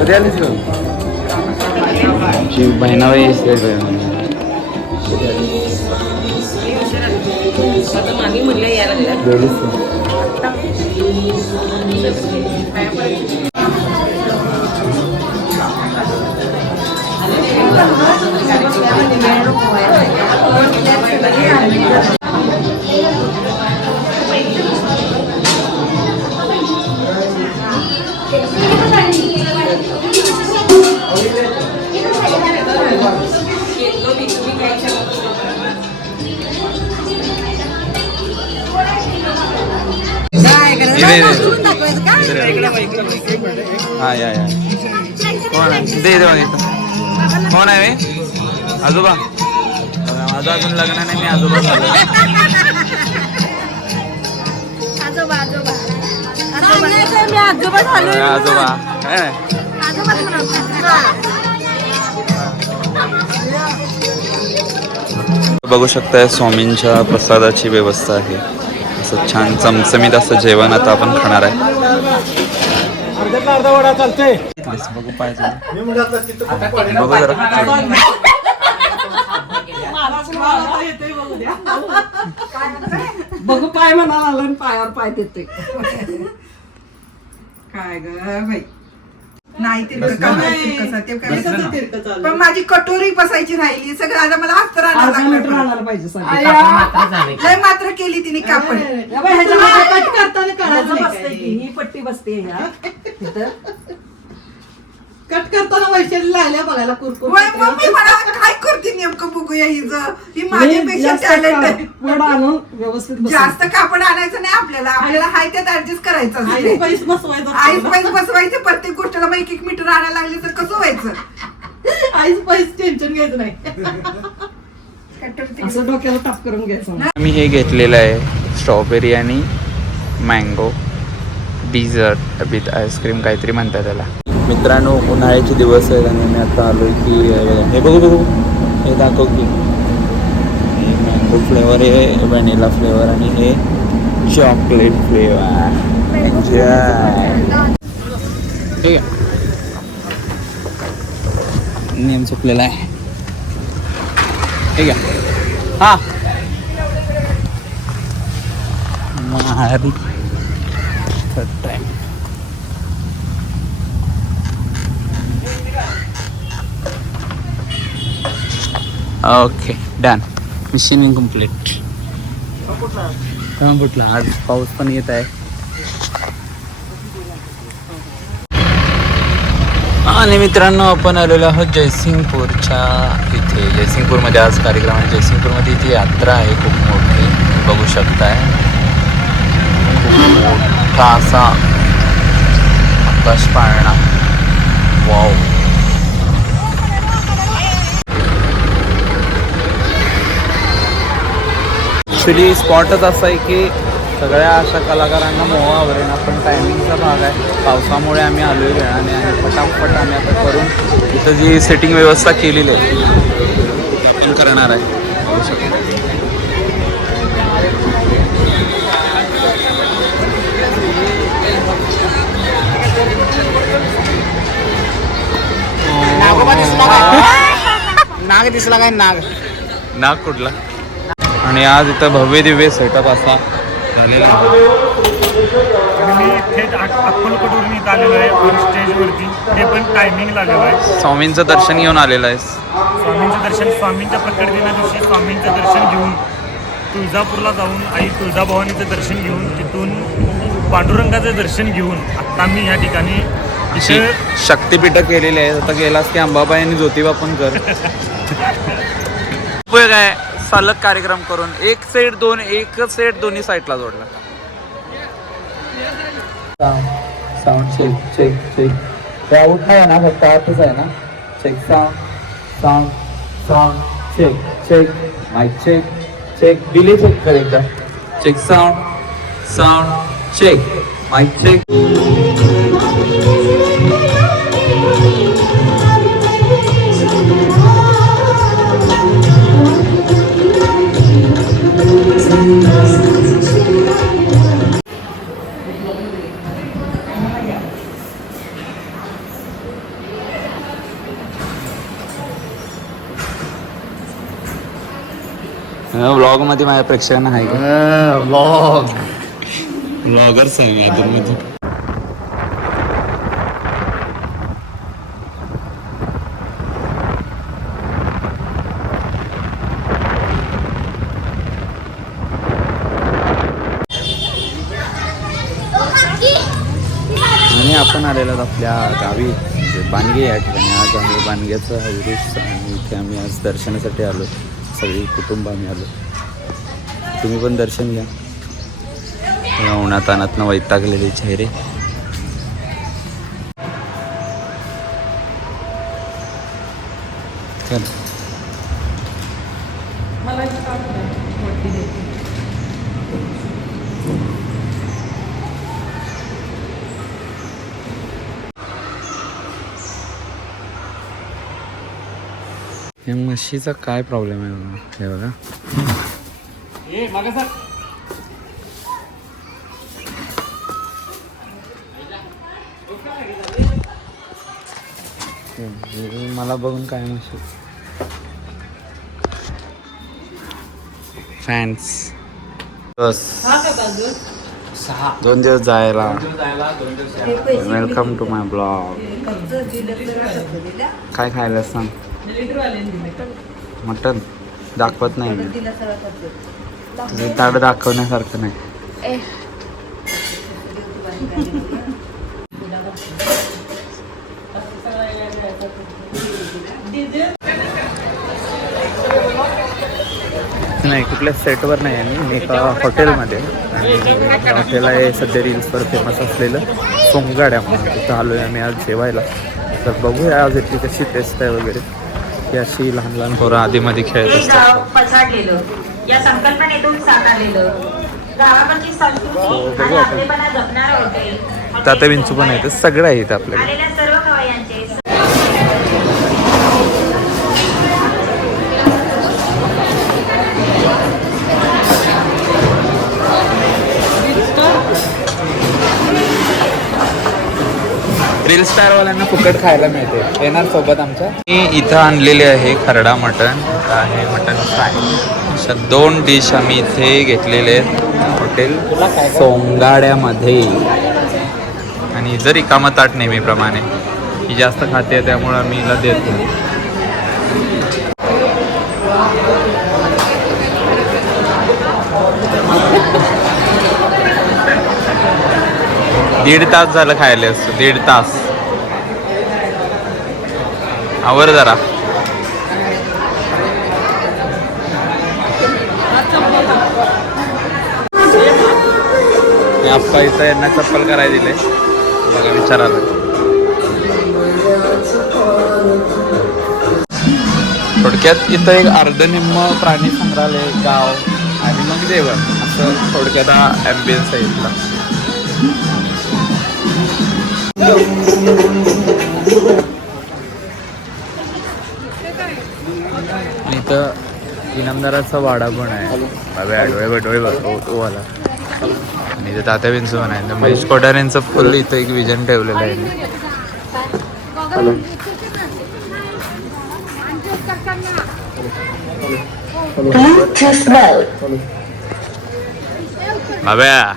कधी आलीस बहिणा मामी म्हणलं यायला हा या कोण आहे दे कोण आहे आजोबा माझं अजून लग्न नाही मी आजोबा झालो आजोबा बघू शकताय स्वामींच्या प्रसादाची व्यवस्था आहे असं छान चमचमीत असं जेवण आता आपण खाणार आहे बघू पाहिजे बघू जरा बघू पाय म्हणाला आलं पायावर पाय देते काय ग बाई नाही पण माझी कटोरी बसायची राहिली सगळं आता मला हस्तर आणायला पाहिजे लय मात्र केली तिने कापड कट करताना कळायचं बसते ही पट्टी बसते कट करताना वैशाली लागल्या बघायला कुरकुर मम्मी मला काय करते नेमकं बघूया ही माझ्यापेक्षा टॅलेंट आहे आणून व्यवस्थित जास्त कापड आणायचं नाही आपल्याला हाय त्यात ऍडजस्ट करायचं आईस पैस बसवायचं प्रत्येक गोष्टीला मग 1-1 मीटर आणायला लागली तर कसं व्हायचं आईस पैस टेन्शन घ्यायचं नाही असं डोक्याला ताप करून घ्यायचं मी हे घेतलेलं आहे स्ट्रॉबेरी आणि मँगो डिझर्ट विथ आईस्क्रीम काहीतरी म्हणतात त्याला मित्रांनो उन्हाळ्याचे दिवस आहेत आणि मी आता आलो की हे बघू हे दाखव की हे मँगो फ्लेवर आहे व्हॅनिला फ्लेवर आणि हे चॉकलेट फ्लेवर ठीक आहे नेम चुकलेला आहे ठीक आहे हां मारी time okay done mission incomplete कुठला आज पाऊस पण येत आहे आणि मित्रांनो आपण आलेलो आहोत जयसिंगपूरच्या इथे जयसिंगपूरमध्ये आज कार्यक्रम आहे जयसिंगपूरमध्ये इथे यात्रा आहे खूप मोठी बघू शकताय खूप मोठा असा आकाश पाळणा वाव ॲक्च्युली स्पॉटच असं आहे की सगळ्या अशा कलाकारांना मोह आवरेन आपण टायमिंगचा भाग आहे पावसामुळे आम्ही आलो आहे वेळाने आणि फटाफट आम्ही आता करून इथं जी सेटिंग व्यवस्था केलेली आहे आपण करणार आहे बघू शकतो नाग दिसला काय नाग कुठला आणि आज इथं भव्य दिव्य सेटअप असा झालेला आहे मी थेट अक्कलकोटवरून इथं आलेलो आहे ऑन स्टेजवरती ते पण टायमिंग लागलेलं आहे स्वामींचं दर्शन घेऊन आलेलं आहे स्वामींचं दर्शन स्वामींच्या प्रकट दिना दिवशी स्वामींचं दर्शन घेऊन तुळजापूरला जाऊन आई तुळजाभवानीचं दर्शन घेऊन तिथून पांडुरंगाचं दर्शन घेऊन आत्ता मी या ठिकाणी शक्तिपीठ केलेली आहे आता गेलास की अंबाबाई आणि ज्योतिबा पण कर उपयोग आहे सलग कार्यक्रम करून एक सेट दोन्ही साईडला जोडला साऊंड चेक चेक चेक. ते आउट नाही आहे ना, फक्त आतच आहे ना. Check sound sound sound check check. Mic check check. Delay check कर एकदा. Check sound sound check. Mic check. Vlog मध्ये माझ्या प्रेक्षकांना आहे व्लॉगर्स आहे मी आता मध्ये. आणि आपण आलेलो आहोत आपल्या गावी म्हणजे बाणगे या ठिकाणी. आज आम्ही बाणग्याचा उरूस आणि इथे आम्ही आज दर्शनासाठी आलो. सगळी कुटुंब आम्ही आलो. तुम्ही पण दर्शन घ्या. उन्हात तानातनं वैतागलेले चेहरे. चल या म्हशीचा काय प्रॉब्लेम आहे बघा. हे बघा मला बघून काय म्हशी. फॅन्स बस 2 दिवस जायला. Welcome to my blog. काय खायला सांग. मटन दाखवत नाही मी. तुझं ताड दाखवण्यासारखं नाही. नाही कुठल्या सेटवर नाही आहे. मी एका हॉटेलमध्ये आणि हॉटेल आहे सध्या रील्सवर फेमस असलेलं सोंगाड्या म्हणून. तिथं आलो आहे आम्ही आज जेवायला. तर बघूया आज इथली कशी टेस्ट आहे वगैरे. ही अशी लहान लहान पोरं आधीमध्ये खेळत असतात. पछाडलेलं या संकल्पनेतून साकारलेलं गावाकडची संस्कृती आणि आपलेपणा जपणारं हॉटेल. तात्या विंचू पण आहे. सगळं आहे इथं आपल्याकडे. आलेल्या सर्व खवय्यांचे रील स्टारवाल्यांना फुकट खायला मिळते. येणार सोबत आमच्या. मी इथं आणलेले आहे खरडा मटण आहे मटण फ्राय. अशा 2 डिश आम्ही इथे घेतलेले आहेत हॉटेल सोंगाड्यामध्ये. आणि जर रिकामं ताट नेहमीप्रमाणे ही जास्त खाते त्यामुळं आम्ही हिला देतो. दीड तास झालं खायला असतो. 1.5 तास. आवर जरा. आप्पा इथं यांना चप्पल करायला दिले बघा. विचारायला थोडक्यात इथं एक अर्धनिम्म प्राणी संग्रहालय गाव आणि मग जेवण असं थोडक्यात हा ॲम्बियन्स आहे इथला. इथं इनामदाराचा वाडा पण आहे. डोळे तो आला. आणि इथं तात्या विंचू पण आहे. महेश कोठारेंचं फुल इथं एक विजन ठेवलेलं आहे. बाब्या